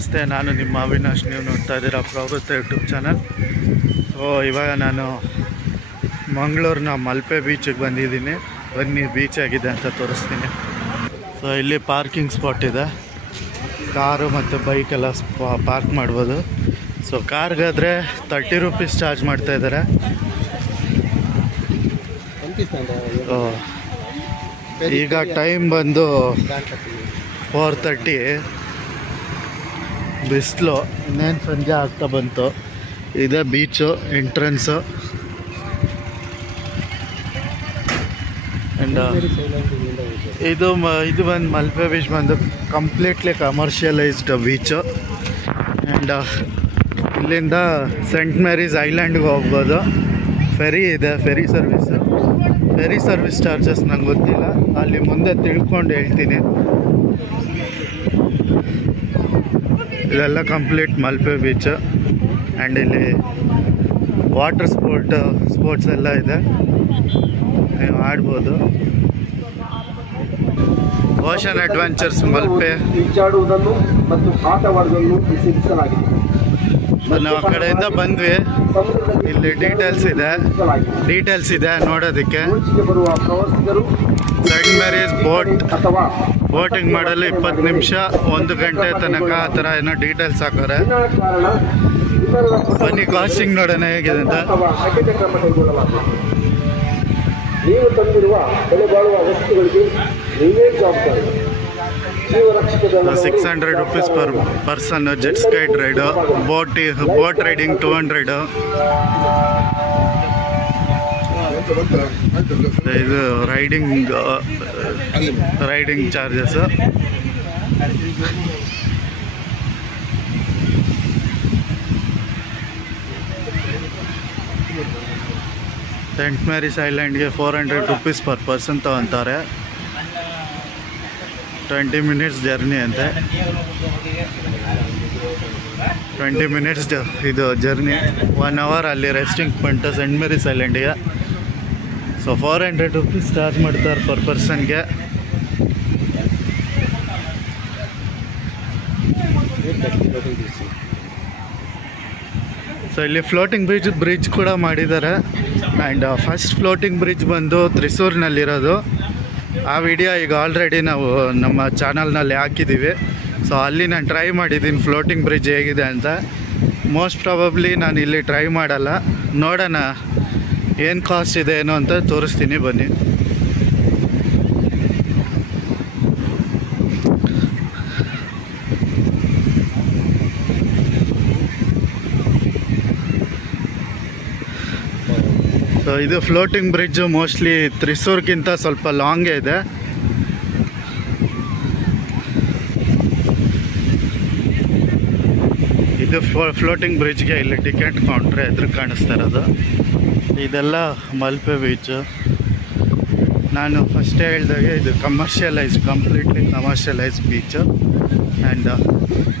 ನಮಸ್ತೆ, ನಾನು ನಿಮ್ಮ ಅವಿನಾಶ್. ನೀವು ನೋಡ್ತಾ ಇದ್ದೀರಾ ಪ್ರವೃತ್ತ ಯೂಟ್ಯೂಬ್ ಚಾನಲ್. ಸೊ ಇವಾಗ ನಾನು ಮಂಗಳೂರಿನ ಮಲ್ಪೆ ಬೀಚಿಗೆ ಬಂದಿದ್ದೀನಿ. ಬನ್ನಿ ಬೀಚ್ ಆಗಿದೆ ಅಂತ ತೋರಿಸ್ತೀನಿ. ಸೊ ಇಲ್ಲಿ ಪಾರ್ಕಿಂಗ್ ಸ್ಪಾಟ್ ಇದೆ, ಕಾರು ಮತ್ತು ಬೈಕೆಲ್ಲ ಪಾರ್ಕ್ ಮಾಡ್ಬೋದು. ಸೊ ಕಾರ್ಗಾದರೆ 30 ರೂಪೀಸ್ ಚಾರ್ಜ್ ಮಾಡ್ತಾಯಿದ್ದಾರೆ. ಈಗ ಟೈಮ್ ಬಂದು 4:30. ಬಿಸಿಲು ಇನ್ನೇನು ಸಂಜೆ ಆಗ್ತಾ ಬಂತು. ಇದೇ ಬೀಚು ಎಂಟ್ರೆನ್ಸು. ಆ್ಯಂಡ್ ಇದು ಬಂದು ಮಲ್ಪೆ ಬೀಚ್ ಬಂದು ಕಂಪ್ಲೀಟ್ಲಿ ಕಮರ್ಷಿಯಲೈಸ್ಡ್ ಬೀಚು. ಆ್ಯಂಡ್ ಇಲ್ಲಿಂದ ಸೆಂಟ್ ಮೇರೀಸ್ ಐಲ್ಯಾಂಡ್ಗೆ ಹೋಗ್ಬೋದು. ಫೆರಿ ಇದೆ, ಫೆರಿ ಸರ್ವಿಸ್ ಚಾರ್ಜಸ್ ನಂಗೆ ಗೊತ್ತಿಲ್ಲ, ಅಲ್ಲಿ ಮುಂದೆ ತಿಳ್ಕೊಂಡು ಹೇಳ್ತೀನಿ. ಇದೆಲ್ಲ ಕಂಪ್ಲೀಟ್ ಮಲ್ಪೆ ಬೀಚು. ಆ್ಯಂಡ್ ಇಲ್ಲಿ ವಾಟರ್ ಸ್ಪೋರ್ಟ್ಸ್ ಎಲ್ಲ ಇದೆ, ನೀವು ಆಡ್ಬೋದು. Ocean adventures Malpe. ಮತ್ತು ಆಟವಾಡುವುದನ್ನು ನಿಷೇಧಿಸಲಾಗಿದೆ. ನಾವು ಆ ಕಡೆಯಿಂದ ಬಂದ್ವಿ. ಇಲ್ಲಿ ಡೀಟೇಲ್ಸ್ ಇದೆ ನೋಡೋದಕ್ಕೆ. ಸೆಂಟ್ ಮೇರೀಸ್ ಬೋಟಿಂಗ್ ಮಾಡಲು 20 ನಿಮಿಷ 1 ಗಂಟೆ ತನಕ ಆ ಥರ ಏನೋ ಡೀಟೇಲ್ಸ್ ಹಾಕೋರೆ. ಬನ್ನಿ ಕಾಸ್ಟಿಂಗ್ ನೋಡೋಣ ಹೇಗಿದೆ ಅಂತ. ನೀವು ತಂದಿರುವ ಬೆಲೆ ಬಾಳುವ ವಸ್ತುಗಳಿಗೆ ನೀವೇ ಜವಾಬ್ದಾರಿ. 600 rupees per person. Jet ski ride, boat riding 200. ಇದು ರೈಡಿಂಗ್ ಚಾರ್ಜಸ್. ಸೆಂಟ್ ಮೇರೀಸ್ ಐಲ್ಯಾಂಡ್ಗೆ 400 ರೂಪೀಸ್ ಪರ್ ಪರ್ಸನ್ ತಗೊತಾರೆ. 20 ಮಿನಿಟ್ಸ್ ಜರ್ನಿ ಅಂತೆ. 20 ಮಿನಿಟ್ಸ್ ಇದು ಜರ್ನಿ. 1 ಅವರ್ ಅಲ್ಲಿ ರೆಸ್ಟಿಂಗ್ ಪಾಯಿಂಟ್ ಸೆಂಟ್ ಮೇರೀಸ್ ಐಲ್ಯಾಂಡಿಗೆ. ಸೊ 400 ರೂಪೀಸ್ ಚಾರ್ಜ್ ಮಾಡ್ತಾರೆ ಪರ್ ಪರ್ಸನ್ಗೆ. ಸೊ ಇಲ್ಲಿ ಫ್ಲೋಟಿಂಗ್ ಬ್ರಿಡ್ಜ್ ಕೂಡ ಮಾಡಿದ್ದಾರೆ. ಆ್ಯಂಡ್ ಫಸ್ಟ್ ಫ್ಲೋಟಿಂಗ್ ಬ್ರಿಡ್ಜ್ ಬಂದು ತ್ರಿಸೂರಿನಲ್ಲಿರೋದು. ಆ ವಿಡಿಯೋ ಈಗ ಆಲ್ರೆಡಿ ನಾವು ನಮ್ಮ ಚಾನಲ್ನಲ್ಲಿ ಹಾಕಿದ್ದೀವಿ. ಸೊ ಅಲ್ಲಿ ನಾನು ಟ್ರೈ ಮಾಡಿದ್ದೀನಿ ಫ್ಲೋಟಿಂಗ್ ಬ್ರಿಡ್ಜ್ ಹೇಗಿದೆ ಅಂತ. ಮೋಸ್ಟ್ ಪ್ರಾಬಬ್ಲಿ ನಾನು ಇಲ್ಲಿ ಟ್ರೈ ಮಾಡಲ್ಲ, ನೋಡೋಣ ಏನು ಕಾಸ್ಟ್ ಇದೆ ಏನೋ ಅಂತ ತೋರಿಸ್ತೀನಿ ಬನ್ನಿ. ಸೊ ಇದು ಫ್ಲೋಟಿಂಗ್ ಬ್ರಿಡ್ಜು ಮೋಸ್ಟ್ಲಿ ತ್ರಿಸೂರ್ಗಿಂತ ಸ್ವಲ್ಪ ಲಾಂಗೇ ಇದೆ. ಇದು ಫ್ಲೋಟಿಂಗ್ ಬ್ರಿಡ್ಜ್ಗೆ ಇಲ್ಲಿ ಟಿಕೆಟ್ ಕೌಂಟ್ರೆ ಎದುರು ಕಾಣಿಸ್ತಾ ಇರೋದು. ಇದೆಲ್ಲ ಮಲ್ಪೆ ಬೀಚು. ನಾನು ಫಸ್ಟೇ ಹೇಳಿದಾಗೆ ಇದು ಕಂಪ್ಲೀಟ್ಲಿ ಕಮರ್ಷಿಯಲೈಸ್ಡ್ ಬೀಚು. ಆ್ಯಂಡ್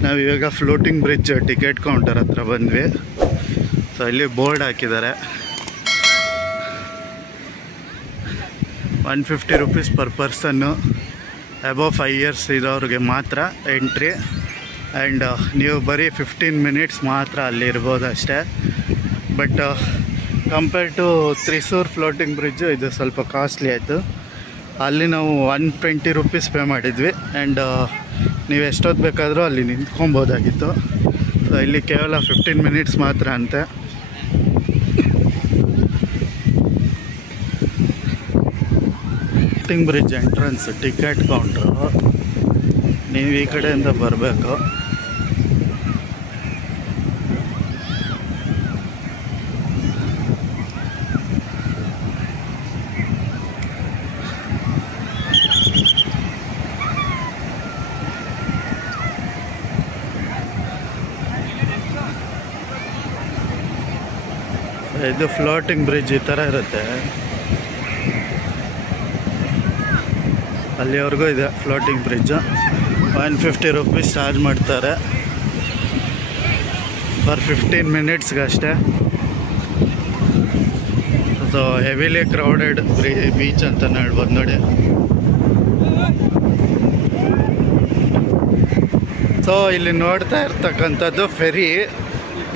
ನಾವು ಇವಾಗ ಫ್ಲೋಟಿಂಗ್ ಬ್ರಿಡ್ಜ್ ಟಿಕೆಟ್ ಕೌಂಟರ್ ಹತ್ರ ಬಂದ್ವಿ. ಸೊ ಇಲ್ಲಿ ಬೋರ್ಡ್ ಹಾಕಿದ್ದಾರೆ. 150 ರೂಪೀಸ್ ಪರ್ ಪರ್ಸನ್ನು. ಅಬೌವ್ 5 ಇಯರ್ಸ್ ಇರೋರಿಗೆ ಮಾತ್ರ ಎಂಟ್ರಿ. ಆ್ಯಂಡ್ ನೀವು ಬರೀ 15 ಮಿನಿಟ್ಸ್ ಮಾತ್ರ ಅಲ್ಲಿ ಇರ್ಬೋದು ಅಷ್ಟೇ. But compare to Thrissur floating bridge ಇದು ಸ್ವಲ್ಪ ಕಾಸ್ಟ್ಲಿ ಆಯಿತು. ಅಲ್ಲಿ ನಾವು 120 ರೂಪೀಸ್ ಪೇ ಮಾಡಿದ್ವಿ. ಆ್ಯಂಡ್ ನೀವು ಎಷ್ಟೊತ್ತು ಬೇಕಾದರೂ ಅಲ್ಲಿ ನಿಂತ್ಕೊಬೋದಾಗಿತ್ತು. ಸೊ ಇಲ್ಲಿ ಕೇವಲ 15 ಮಿನಿಟ್ಸ್ ಮಾತ್ರ ಅಂತೆ. Floating bridge entrance ticket counter. ನೀವು ಈ ಕಡೆಯಿಂದ ಬರಬೇಕು. ಇದು ಫ್ಲೋಟಿಂಗ್ ಬ್ರಿಡ್ಜ್ ಈ ಥರ ಇರುತ್ತೆ. ಅಲ್ಲಿವರೆಗೂ ಇದೆ ಫ್ಲೋಟಿಂಗ್ ಬ್ರಿಡ್ಜು. 150 ರೂಪೀಸ್ ಚಾರ್ಜ್ ಮಾಡ್ತಾರೆ ಪರ್ 15 ಮಿನಿಟ್ಸ್ಗೆ ಅಷ್ಟೇ. ಸೊ ಹೆವಿಲಿ ಕ್ರೌಡೆಡ್ ಬೀಚ್ ಅಂತ ಹೇಳ್ಬೋದು ನೋಡಿ. ಸೊ ಇಲ್ಲಿ ನೋಡ್ತಾ ಇರ್ತಕ್ಕಂಥದ್ದು ಫೆರಿ.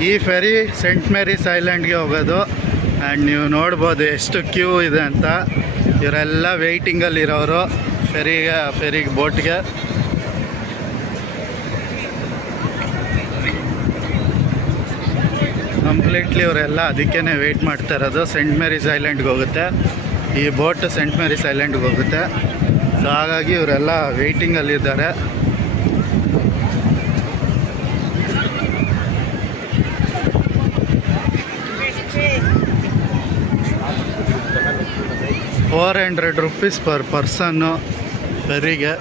ಈ ಫೆರಿ ಸೆಂಟ್ ಮೇರಿಸ್ ಐಲ್ಯಾಂಡ್ಗೆ ಹೋಗೋದು. ಆ್ಯಂಡ್ ನೀವು ನೋಡ್ಬೋದು ಎಷ್ಟು ಕ್ಯೂ ಇದೆ ಅಂತ. ಇವರೆಲ್ಲ ವೆಯ್ಟಿಂಗಲ್ಲಿರೋರು ಫೆರಿಗೆ ಬೋಟ್ಗೆ. ಕಂಪ್ಲೀಟ್ಲಿ ಇವರೆಲ್ಲ ಅದಕ್ಕೇ ವೆಯ್ಟ್ ಮಾಡ್ತಾ ಇರೋದು. ಸೆಂಟ್ ಮೇರಿಸ್ ಐಲ್ಯಾಂಡ್ಗೆ ಹೋಗುತ್ತೆ ಈ ಬೋಟ್, ಸೆಂಟ್ ಮೇರಿಸ್ ಐಲ್ಯಾಂಡ್ಗೆ ಹೋಗುತ್ತೆ. ಸೊ ಹಾಗಾಗಿ ಇವರೆಲ್ಲ ವೆಯ್ಟಿಂಗಲ್ಲಿದ್ದಾರೆ. ₹400 ಪರ್ ಪರ್ಸನ್ನು ಫೆರಿಗೆ.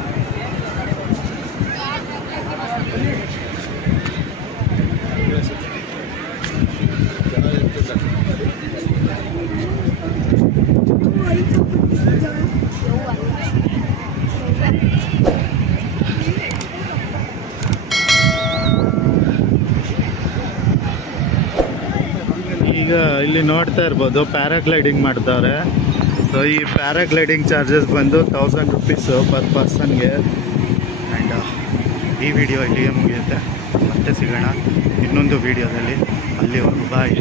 ಈಗ ಇಲ್ಲಿ ನೋಡ್ತಾ ಇರ್ಬೋದು ಪ್ಯಾರಾಗ್ಲೈಡಿಂಗ್ ಮಾಡ್ತಾರೆ. ಸೊ ಈ ಪ್ಯಾರಾಗ್ಲೈಡಿಂಗ್ ಚಾರ್ಜಸ್ ಬಂದು ₹1000 ಪರ್ ಪರ್ಸನ್ಗೆ. ಆ್ಯಂಡ್ ಈ ವಿಡಿಯೋ ಇಲ್ಲಿಗೆ ಮುಗಿಯುತ್ತೆ. ಮತ್ತೆ ಸಿಗೋಣ ಇನ್ನೊಂದು ವಿಡಿಯೋದಲ್ಲಿ. ಅಲ್ಲಿವರೆಗೂ ಬಾಯ್.